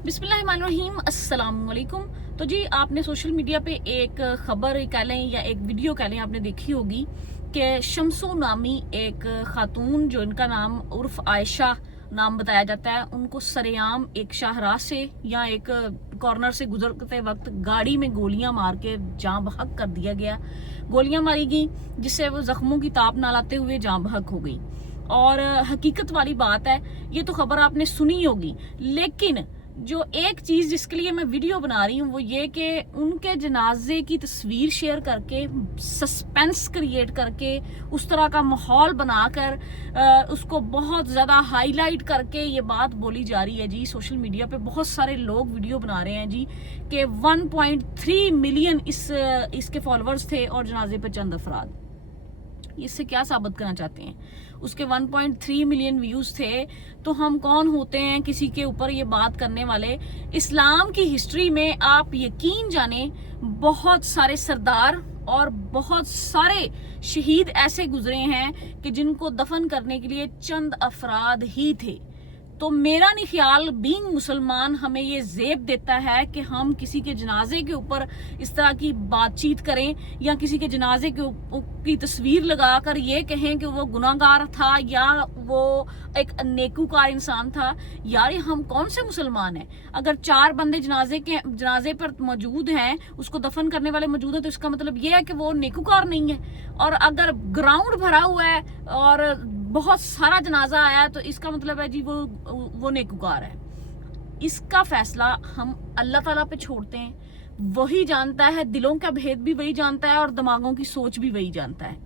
बिस्मिल्लाहिर्रहमानिर्रहीम, अस्सलाम वालेकुम। तो जी आपने सोशल मीडिया पे एक खबर कह लें या एक वीडियो कह लें, आपने देखी होगी कि शम्सो नामी एक खातून, जो इनका नाम उर्फ आयशा नाम बताया जाता है, उनको सरेआम एक शाहराह से या एक कॉर्नर से गुजरते वक्त गाड़ी में गोलियां मार के जाँ बहक कर दिया गया। गोलियां मारी गई जिससे वो जख्मों की ताप ना लाते हुए जाँ बहक हो गई। और हकीकत वाली बात है, ये तो खबर आपने सुनी होगी, लेकिन जो एक चीज जिसके लिए मैं वीडियो बना रही हूँ वो ये कि उनके जनाजे की तस्वीर शेयर करके, सस्पेंस क्रिएट करके, उस तरह का माहौल बनाकर उसको बहुत ज्यादा हाईलाइट करके ये बात बोली जा रही है जी। सोशल मीडिया पे बहुत सारे लोग वीडियो बना रहे हैं जी कि 1.3 मिलियन इसके फॉलोअर्स थे और जनाजे पे चंद अफराद। इससे क्या साबित करना चाहते हैं? उसके 1.3 मिलियन व्यूज थे, तो हम कौन होते हैं किसी के ऊपर ये बात करने वाले? इस्लाम की हिस्ट्री में आप यकीन जाने बहुत सारे सरदार और बहुत सारे शहीद ऐसे गुजरे हैं कि जिनको दफन करने के लिए चंद अफराद ही थे। तो मेरा नहीं ख्याल बीइंग मुसलमान हमें ये जेब देता है कि हम किसी के जनाजे के ऊपर इस तरह की बातचीत करें या किसी के जनाजे की तस्वीर लगाकर ये कहें कि वो गुनाहगार था या वो एक नेकूकार इंसान था। यार, हम कौन से मुसलमान हैं? अगर 4 बंदे जनाजे पर मौजूद हैं, उसको दफन करने वाले मौजूद हैं, तो इसका मतलब ये है कि वो नेकूकार नहीं है। और अगर ग्राउंड भरा हुआ है और बहुत सारा जनाजा आया तो इसका मतलब है जी वो नेकूकार है। इसका फैसला हम अल्लाह ताला पे छोड़ते हैं। वही जानता है, दिलों का भेद भी वही जानता है और दिमागों की सोच भी वही जानता है।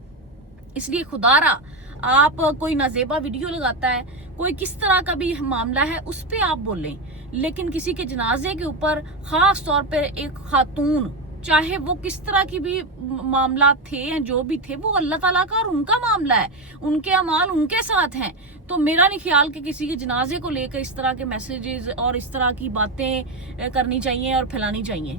इसलिए खुदारा, आप कोई नाजेबा वीडियो लगाता है, कोई किस तरह का भी मामला है, उस पे आप बोलें, लेकिन किसी के जनाजे के ऊपर, खास तौर पे एक खातून, चाहे वो किस तरह की भी मामला थे या जो भी थे, वो अल्लाह ताला का और उनका मामला है, उनके अमाल उनके साथ हैं। तो मेरा नहीं ख्याल कि किसी के जनाजे को लेकर इस तरह के मैसेजेस और इस तरह की बातें करनी चाहिए और फैलानी चाहिए।